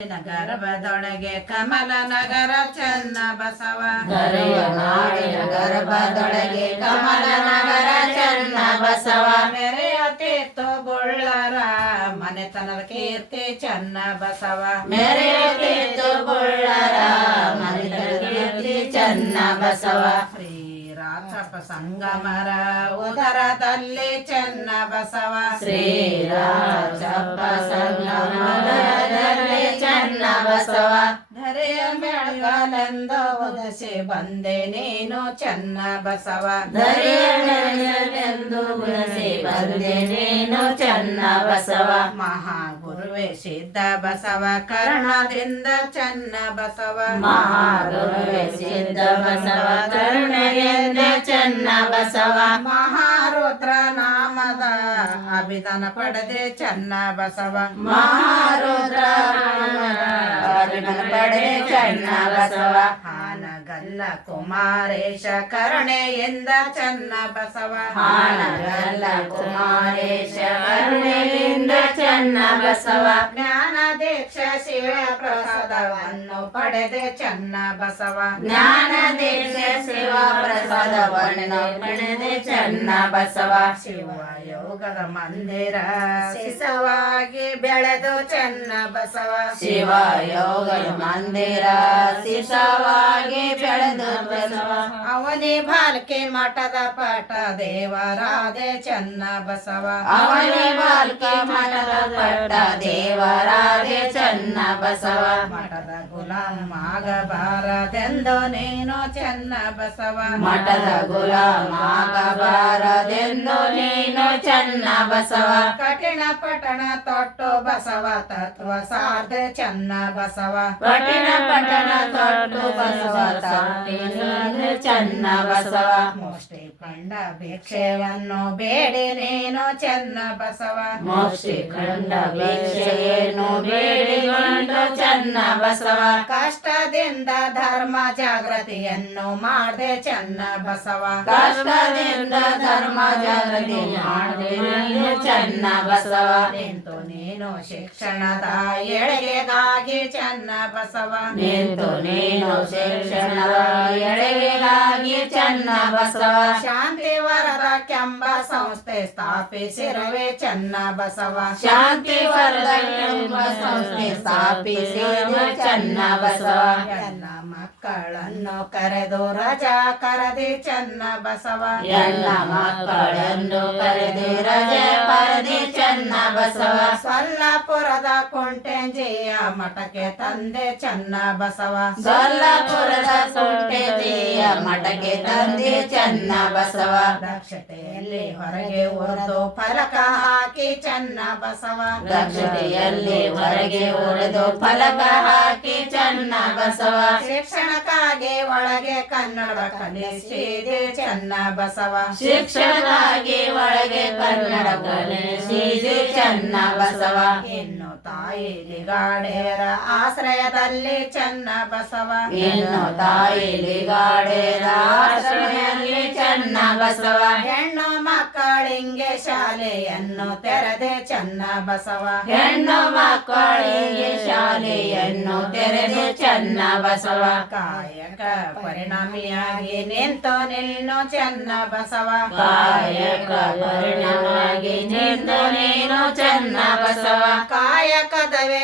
ಗರ್ಭದೊಳಗೆ ಕಮಲ ನಗರ ಚನ್ನ ಬಸವ ಧರೆಯ ನಾಡಿನ ಗರ್ಭದೊಳಗೆ ಕಮಲ ನಗರ ಚನ್ನ ಬಸವ ಮೆರೆಯತಿತ್ತು ಬುಳ್ಳರ ಮನೆತನದ ಕೀರ್ತಿ ಚನ್ನ ಬಸವ ಮೆರೆಯುತ್ತಿತ್ತು ಬುಳ್ಳರ ಮನೆತನದ ಕೀರ್ತಿ ಚನ್ನ ಬಸವ ಶ್ರೀರಾಚಪ್ಪ ಸಂಗಮರ ಉದರದಲ್ಲಿ ಚನ್ನ ಬಸವ ಶ್ರೀರಾಚಪ್ಪ ಸಂಗಮದಲ್ಲಿ ಚನ್ನ ಬಸವ ಧರೆಯ ಬೆಳಗಲೆಂದು ಉದಸಿ ಬಂದೆ ನೀನು ಚನ್ನ ಬಸವ ಧರೆಯನೆಂದು ಉದಸಿ ಬಂದೆ ನೀನು ಚನ್ನ ಬಸವ ಮಹಾಗುರುವೆ ಸಿದ್ಧ ಬಸವ ಕರ್ಣದಿಂದ ಚನ್ನ ಬಸವ ಮಹಾಗುರುವೆ ಸಿದ್ಧ ಬಸವ ಕರುಣೆಯಿಂದ ಚನ್ನ ಬಸವ ಮಹಾರುದ್ರ ನಾಮದ ಅಭಿಧಾನ ಪಡೆದೆ ಚನ್ನ ಬಸವ ಮಹಾರುದ್ರ ಪಡೆ ಚನ್ನ ಬಸವ ಹಾನಗಲ್ಲ ಕುಮಾರೇಶ ಕರುಣೆಯಿಂದ ಚನ್ನ ಬಸವ ಹಾನಗಲ್ಲ ಕುಮಾರೇಶ ಕರುಣೆಯಿಂದ ಚನ್ನ ಬಸವ ಜ್ಞಾನ ದೀಕ್ಷ ಶಿವ ಪ್ರಸಾದವನ್ನು ಪಡೆದೆ ಚನ್ನ ಬಸವ ಜ್ಞಾನ ದೀಕ್ಷೆ ಶಿವ ಪ್ರಸಾದವನ್ನು ಪಡೆದೆ ಚನ್ನ ಬಸವ ಶಿವ ಯೋಗದ ಮಂದಿರ ಶಿಸವಾಗಿ ಬೆಳೆದು ಚನ್ನ ಬಸವ ಶಿವ ಯೋಗ ಮಂದಿರ ಶಿಶವಾಗಿ ಬೆಳೆದು ಬಸವ ಅವನಿ ಬಾಲ್ಕೆ ಮಠದ ಪಟ ದೇವರಾದೆ ಚನ್ನ ಬಸವ ಅವನಿ ಬಾಲ್ಕೆ ಮಠದ ಪಟ್ಟ ದೇವರಾದೆ ಚನ್ನ ಬಸವ ಮಠದ ಗುಲಾಮ ಆಗಬಾರದೆಂದು ನೀನು ಚನ್ನ ಬಸವ ಮಠದ ಗುಲಾಮಾಗಬಾರದೆಂದು ನೀನು ಚನ್ನ ಬಸವ ಕಠಿಣ ಪಠಣ ತೊಟ್ಟು ಬಸವ ತತ್ವ ಸಾರ್ದೆ ಚನ್ನ ಬಸವ ಕಠಿಣ ಪಠಣ ತೊಟ್ಟು ಬಸವ ಸಾರ್ದೆ ಚನ್ನ ಬಸವ ಮುಷ್ಟಿ ಕಂಡ ಭಿಕ್ಷೆಯನ್ನು ಬೇಡಿ ನೀನು ಚನ್ನ ಬಸವ ಮೋಕ್ಷಿ ಕಂಡ ಭಿಕ್ಷೆಯನ್ನು ಬೇಡಿಕೊಂಡು ಚನ್ನ ಬಸವ ಕಷ್ಟದಿಂದ ಧರ್ಮ ಜಾಗೃತಿಯನ್ನು ಮಾಡ್ದೆ ಚನ್ನ ಬಸವ ಕಷ್ಟದಿಂದ ಧರ್ಮ ಜಾಗೃತಿ ಮಾಡಿದೆ ಚನ್ನ ಬಸವ ನಿಂತು ನೀನು ಶಿಕ್ಷಣದ ಎಳೆಗಾಗಿ ಚನ್ನ ಬಸವ ನಿಂತು ನೀನು ಶಿಕ್ಷಣದ ಎಳೆಗಾಗಿ ಚನ್ನ ಬಸವ ಶಾಂತಿ ವರದ ಕೆಂಬ ಸಂಸ್ಥೆ ಸ್ಥಾಪಿಸಿರುವೆ ಚನ್ನ ಬಸವ ಶಾಂತಿ ವರದ ಎಂಬ ಸಂಸ್ಥೆ ಸ್ಥಾಪಿಸಿದ ಚನ್ನ ಬಸವ ಎಲ್ಲ ಮಕ್ಕಳನ್ನು ಕರೆದು ರಜಾ ಕರದಿ ಚನ್ನ ಬಸವ ಎಲ್ಲ ಮಕ್ಕಳನ್ನು ಕರೆದು ರಜೆ ಪರದಿ ಚನ್ನ ಬಸವ ಸೊಲ್ಲಾಪುರದ ಕುಂಟೆಂಜಿಯ ಮಠಕ್ಕೆ ತಂದೆ ಚನ್ನ ಬಸವ ಸೊಲ್ಲಾಪುರದ ಸುಂಟೆಜಿಯ ಮಠಕ್ಕೆ ತಂದೆ ಚನ್ನ ಬಸವ ದಕ್ಷತೆಯಲ್ಲಿ ಹೊರಗೆ ಉರಿದು ಫಲಕ ಹಾಕಿ ಚನ್ನ ಬಸವ ದಕ್ಷತೆಯಲ್ಲಿ ಹೊರಗೆ ಉಳಿದು ಫಲಕ ಹಾಕಿ ಚನ್ನ ಬಸವ ಶಿಕ್ಷಣಕ್ಕಾಗಿ ಒಳಗೆ ಕನ್ನಡ ಕಲಿಸಿದೆ ಚನ್ನ ಬಸವ ಶಿಕ್ಷಣಕ್ಕಾಗಿ ಒಳಗೆ ಕನ್ನಡ ಕಲಿಸಿದೆ ಚನ್ನ ಬಸವ ಇನ್ನು ತಾಯಿ ಲಿಗಾಡೇರ ಆಶ್ರಯದಲ್ಲಿ ಚನ್ನ ಬಸವ ಇನ್ನು ತಾಯಿ ಲಿಗಾಡೆದ ಆಶ್ರಮದಲ್ಲಿ ಚನ್ನ ಬಸವ ಹೆಣ್ಣು ಮಕ್ಕಳಿಂಗೆ ಶಾಲೆಯನ್ನು ತೆರೆದೆ ಚನ್ನ ಬಸವ ಹೆಣ್ಣು ಮಕ್ಕಳಿಗೆ ಶಾಲೆಯನ್ನು ತೆರೆದು ಚನ್ನ ಬಸವ ಕಾಯಕ ಪರಿಣಾಮಿಯಾಗಿ ನಿಂತು ನಿಲ್ಲು ಚನ್ನ ಬಸವ ಕಾಯಕ ಪರಿಣಾಮವಾಗಿ ನಿಂತು ನೀನು ಚನ್ನ ಬಸವ ಕಾಯಕದವೇ